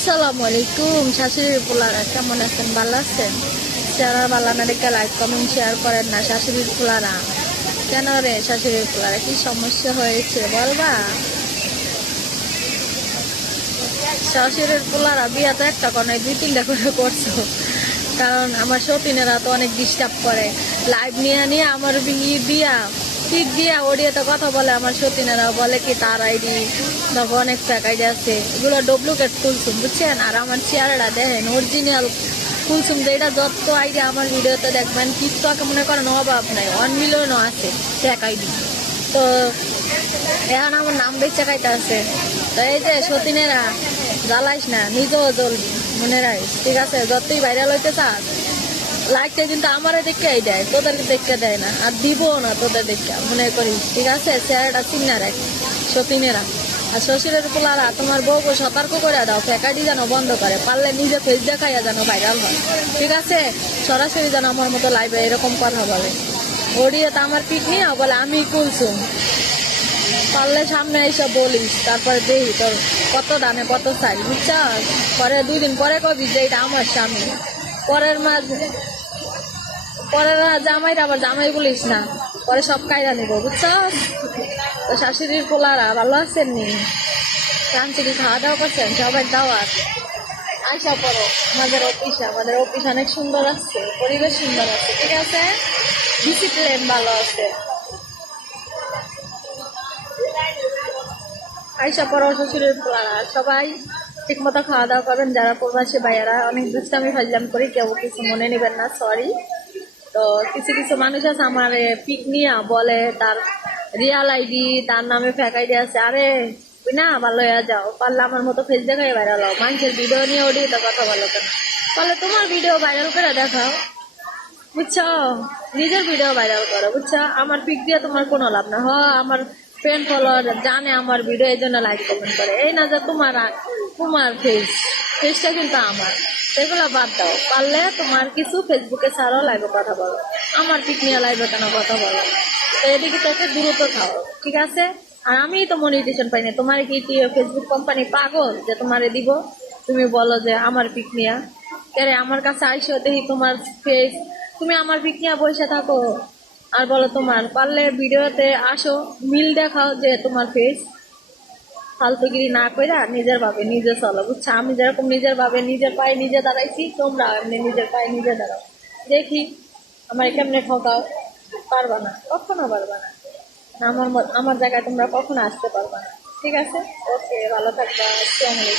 আসসালামু আলাইকুম শাশুড়ির পোলারা কেমন আছেন? ভালো আছেন? যারা ভালো না দেখে লাইক কমেন্ট শেয়ার করেন না। শাশুড়ির পোলারা কেন রে? শাশুড়ির পোলারা কি সমস্যা হয়েছে বলবা? শাশুড়ির পোলারা বিয়া তো একটা করে দুই তিনটা করে করছো, কারণ আমার সতীনেরা তো অনেক ডিস্টার্ব করে। লাইভ নিয়ে নিয়ে আমার দিয়া ঠিক দিয়া ওডিয়াতে কথা বলে। আমার সতীনেরা বলে কি তার আইডি দেখো অনেক ফেক আইডি আছে, এগুলো ডুপ্লিকেট কুলসুম, বুঝছেন? আর আমার চেয়ারটা দেখেন অরিজিনাল কুলসুম, যেটা যত আইডি আমার ভিডিওতে দেখবেন টিকটকে মনে করেন অভাব নাই, 1 মিলিয়নও আছে ফেক আইডি। তো এখন আমার নাম বেচে খাইতে আছে। তো এই যে সতীনেরা জ্বালাইস না, নিজেও জ্বলবি, মনে রাখিস, ঠিক আছে? যতই ভাইরাল হইতে চাস লাইকটা কিন্তু আমারে দেখে দেয়, তোদেরকে দেখে দেয় না, আর দিবও না তোদের দেখে, মনে করিস, ঠিক আছে? চেহারাটা চিন্না রাখ সতীনেরা। আর শ্বশুরের পোলারা তোমার বউকে সতর্ক করে দাও, ফেকাডি যেন বন্ধ করে, পারলে নিজে ফেস দেখাইয়া যেন ভাইরাল হয়, ঠিক আছে? সরাসরি যেন আমার মতো লাইভে এরকম কথা বলে। ওডিয়াতে আমার পিক নিয়ে বলে আমি কুলসুম, পারলে সামনে এসে বলিস, তারপরে দেখি তোর কত দানে কত চাই, বুঝছাস? পরে 2 দিন পরে কবি যে এটা আমার স্বামী। পরের জামাইরা আবার জামাই বলিস না, পরে সব কায়দা নিব, বুঝছাস? তো শাশুড়ির পোলারা ভালো আছেন নি? রাঁচি কি খাওয়া দাওয়া করছেন? সবাই দাওয়াত আইসা পড়ো আমাদের অফিস অনেক সুন্দর আছে, পরিবেশ সুন্দর আছে, ঠিক আছে? ডিসিপ্লিন ভালো আছে। আইসা পড়ো শ্বশুরের পোলারা সবাই ঠিক মতো খাওয়া দাওয়া করবেন। যারা প্রবাসী ভাইয়ারা অনেক দুষ্টামি ফাজলাম করি, কেউ কিছু মনে নেবেন না, সরি। তো কিছু কিছু মানুষ আছে আমার পিক নিয়ে বলে তার রিয়াল আইডি, তার নামে ফেক আইডি আছে। আরে তুই না ভালো হয়ে যাও, পারলে আমার মতো ফেস দেখাই ভাইরাল হও। মানুষের ভিডিও নিয়ে ওডিও তো কথা বলো কেন? তাহলে তোমার ভিডিও ভাইরাল করে দেখাও, বুঝছো? নিজের ভিডিও ভাইরাল করো, বুঝছো? আমার পিক দিয়ে তোমার কোনো লাভ না। আমার ফ্রেন্ড ফলোয়ার জানে আমার ভিডিও, এই জন্য লাইক কমেন্ট করে। এই না যে তোমার ফেসটা কিন্তু আমার, সেগুলো বাদ দাও। পারলে তোমার কিছু ফেসবুকে ছাড়াও লাইভে কথা বলো, আমার পিক নিয়ে লাইভে কেন কথা বলো? তো এদিকে থেকে দূরত্ব খাও, ঠিক আছে? আর আমি তো মনিটেশন পাইনি, তোমার কি ফেসবুক কোম্পানি পাগল যে তোমারে দিব? তুমি বলো যে আমার পিক নিয়ে কেরে আমার কাছে আইসো, দেখি তোমার ফেস, তুমি আমার পিক নিয়ে বসে থাকো আর বলো তোমার। পারলে ভিডিওতে আসো, মিল দেখাও যে তোমার ফেস। ফালতুগিরি না কইরা নিজের ভাবে নিজে চলো, বুঝছো? আমি যেরকম নিজের ভাবে নিজের পায়ে নিজে দাঁড়াইছি, তোমরা এমনি নিজের পায়ে নিজে দাঁড়াও। দেখি আমার কেমনে ঠকাও। পারবা না, কখনো পারবা না। আমার জায়গায় তোমরা কখনো আসতে পারবা না, ঠিক আছে? ওকে, ভালো থাকবা। আসসালামু আলাইকুম।